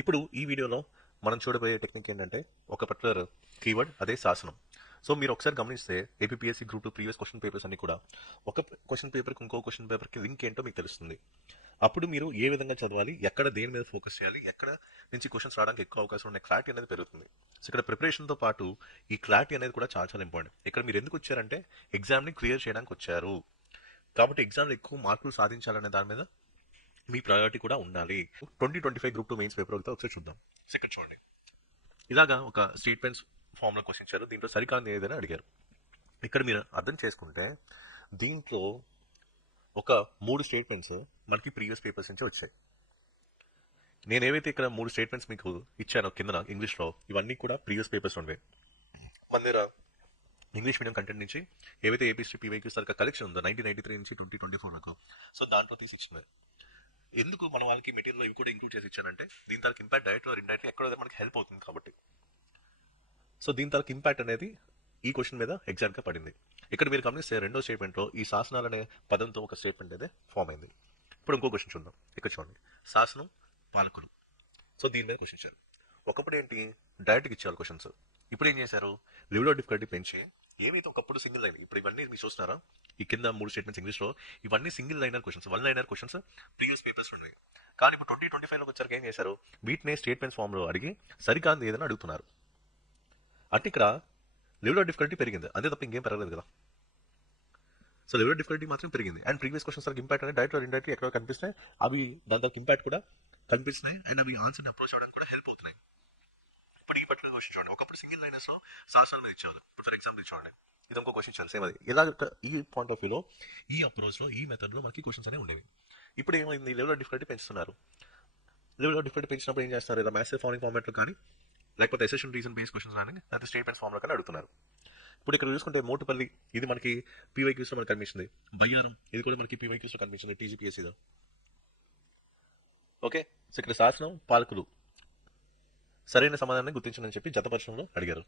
ఇప్పుడు ఈ వీడియోలో మనం చూడబోయే టెక్నిక్ ఏంటంటే ఒక పర్టికులర్ కీవర్డ్ అదే శాసనం. సో మీరు ఒకసారి గమనిస్తే APSC group 2 previous question papers అన్ని కూడా ఒక క్వశ్చన్ పేపర్కి ఇంకో క్వశ్చన్ పేపర్కి లింక్ ఏంటో మీకు తెలుస్తుంది. అప్పుడు మీరు ఏ విధంగా చదవాలి, ఎక్కడ దేని మీద ఫోకస్ చేయాలి, ఎక్కడ నుంచి క్వశ్చన్స్ రావడానికి ఎక్కువ అవకాశం ఉన్న క్లారిటీ అనేది పెరుగుతుంది. సో ఇక్కడ ప్రిపరేషన్తో పాటు ఈ క్లారిటీ అనేది కూడా చాలా చాలా ఇంపార్టెంట్. ఇక్కడ మీరు ఎందుకు వచ్చారంటే ఎగ్జామ్ని క్లియర్ చేయడానికి వచ్చారు. కాబట్టి ఎగ్జామ్లో ఎక్కువ మార్కులు సాధించాలనే దాని మీద మీ ప్రయారిటీ కూడా ఉండాలి. 2025 గ్రూప్ 2 మెయిన్స్ పేపర్ ఒకసారి చూద్దాం. ఇక్కడ చూడండి, ఇలాగా ఒక స్టేట్మెంట్స్ ఫామ్లో క్వశ్చన్ ఇచ్చారు. దీంట్లో సరికాని ఏదైనా అడిగారు. ఇక్కడ మీరు అర్థం చేసుకుంటే దీంట్లో ఒక 3 స్టేట్మెంట్స్ మనకి ప్రీవియస్ పేపర్స్ నుంచి వచ్చాయి. నేను ఏవైతే ఇక్కడ 3 స్టేట్మెంట్స్ మీకు ఇచ్చానో కింద ఇంగ్లీష్లో, ఇవన్నీ కూడా ప్రీవియస్ పేపర్స్ ఉండేవి. మన దగ్గర ఇంగ్లీష్ మీడియం కంటెంట్ నుంచి ఏవైతే ఏపీఎస్సీ పీవైక్యూస్ సరిగ్గా కలెక్షన్ ఉందో 1993 నుంచి 2024 వరకు, సో దాంట్లో తీసిచ్చినది. ఎందుకు మన వాళ్ళకి మెటీరియల్ ఇవి కూడా ఇంక్లూడ్ చేసి ఇచ్చానంటే దీని తరకు ఇంపాక్ట్ డైరెక్ట్ ఆర్ ఇండైరెక్ట్ ఎక్కడో మనకి హెల్ప్ అవుతుంది కాబట్టి. సో దీని తరకు ఇంపాక్ట్ అనేది ఈ క్వశ్చన్ మీద ఎగ్జామ్గా పడింది. ఇక్కడ మీరు గమనిస్తే రెండో స్టేట్మెంట్లో ఈ శాసనాలు అనే పదంతో ఒక స్టేట్మెంట్ అయితే ఫామ్ అయింది. ఇప్పుడు ఇంకో క్వశ్చన్ చూద్దాం. ఇక్కడ చూడండి, శాసనం పాలకులు. సో దీని మీద క్వశ్చన్ ఇచ్చారు. ఒకప్పుడు ఏంటి, డైరెక్ట్గా ఇచ్చేవాళ్ళు క్వశ్చన్స్. ఇప్పుడు ఏం చేశారు, లెవెల్ ఆఫ్ డిఫికల్టీ పెంచి ఏమైతే ఒకప్పుడు సింగిల్ లైన్, ఇప్పుడు ఇవన్నీ మీరు చూస్తున్నారా ఈ కింద 3 స్టేట్మెంట్స్ ఇంగ్లీష్లో, ఇవన్నీ single liner questions, 1 liner questions previous papers ఉండేవి. కానీ ఇప్పుడు 2025లోకి వచ్చాక ఏం చేశారు, వీటినే స్టేట్మెంట్స్ ఫామ్లో అడిగి సరికాంది ఏదైనా అడుగుతున్నారు. అంటే ఇక్కడ లెవెల్ ఆఫ్ డిఫికల్టీ పెరిగింది, అంతే తప్ప ఇంకేం పెరగలేదు కదా. సో లెవెల్ ఆఫ్ డిఫికల్టీ మాత్రం పెరిగింది. అండ్ ప్రీవియస్ క్వశ్చన్స్ తరకు ఇంపాక్ట్ అనేది డైరెక్ట్ ఆర్ ఇండైరెక్ట్ ఎక్కడ కనిపిస్తున్నాయి, అవి దాని తరకు ఇంపాక్ట్ కూడా కనిపిస్తున్నాయి. అండ్ అవి ఆన్సర్ని అప్రోచ్ అవ్వడానికి కూడా హెల్ప్ అవుతున్నాయి. ఇప్పుడు ఈ పర్టికులర్ క్వశ్చన్ చూడండి, ఒకప్పుడు సింగిల్ లైనర్స్ లో శాసనాల మీద ఇచ్చేవాళ్ళు. ఇప్పుడు ఫర్ ఎగ్జాంపుల్ చూడండి, ఇది ఇంకో క్వశ్చన్ ఇచ్చాను సేమ్ అది. ఇలా ఈ పాయింట్ ఆఫ్ వ్యూలో, ఈ అప్రోచ్ లో, ఈ మెథడ్ లో మనకి క్వశ్చన్స్ అనేవి ఉండేవి. ఇప్పుడు ఏమైంది, లెవెల్ ఆఫ్ డిఫికల్టీ పెంచుతున్నారు. లెవెల్ ఆఫ్ డిఫికల్టీ పెంచినప్పుడు ఏం చేస్తారు, ఇలా మ్యాథ్స్ ఫార్మింగ్ ఫార్మాట్ లో కానీ, లేకపోతే అసెషన్ రీజన్ బేస్ క్వశ్చన్స్ కానీ, లేకపోతే స్టేట్మెంట్స్ ఫామ్ లో కానీ అడుగుతున్నారు. ఇప్పుడు ఇక్కడ చూసుకుంటే మోటుపల్లి, ఇది మనకి పీవైక్యూస్ లో మనకి కనిపించింది. బయ్యారం, ఇది కూడా మనకి పీవైక్యూస్ లో కనిపించింది టీజీపీఎస్సీలో. ఓకే, సో ఇక్కడ శాసనం పాలకులు సరైన సమాధానాన్ని గుర్తించని చెప్పి జతపరచడంలో అడిగారు.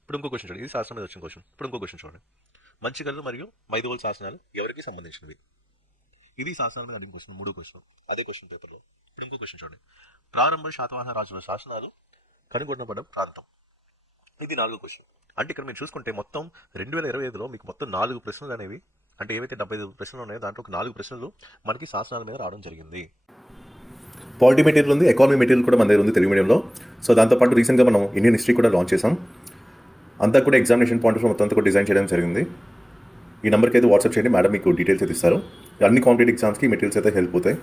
ఇప్పుడు ఇంకో క్వశ్చన్ చూడండి, ఇది శాసనం మీద వచ్చిన క్వశ్చన్. ఇప్పుడు ఇంకో క్వశ్చన్ చూడండి, మంచిగల్లు మరియు మైదువోలు శాసనాలు ఎవరికి సంబంధించినవి. ఇది శాసనాల మీద అడిగిన క్వశ్చన్, 3 క్వశ్చన్ అదే క్వశ్చన్ పేపర్లో. ఇప్పుడు ఇంకో క్వశ్చన్ చూడండి, ప్రారంభ శాతవాహన రాజుల శాసనాలు కనుగొనబడ్డ ప్రాంతం. ఇది 4వ క్వశ్చన్. అంటే ఇక్కడ మీరు చూసుకుంటే మొత్తం 2025లో మీకు మొత్తం 4 ప్రశ్నలు అనేవి, అంటే ఏవైతే 75 ప్రశ్నలు ఉన్నాయో దాంట్లో ఒక 4 ప్రశ్నలు మనకి శాసనాల మీద రావడం జరిగింది. పాలిటీ మెటీరియల్ ఉంది, ఎకానమీ మెటీరియల్ కూడా మన దగ్గర ఉంది తెలుగు మీడియంలో. సో దాంతోపాటు రీసెంట్గా మనం ఇండియన్ హిస్టరీ కూడా లాంచ్ చేసాం. అంతా కూడా ఎగ్జామినేషన్ పాయింట్ ఆఫ్ మొత్తం అంతా కూడా డిజైన్ చేయడం జరిగింది. ఈ నెంబర్కి అయితే వాట్సాప్ చేయండి, మేడం మీకు డీటెయిల్స్ అయితే ఇస్తారు. అన్ని కాంపిటేటివ్ ఎగ్జామ్స్కి మెటీరియల్స్ అయితే హెల్ప్ అవుతాయి.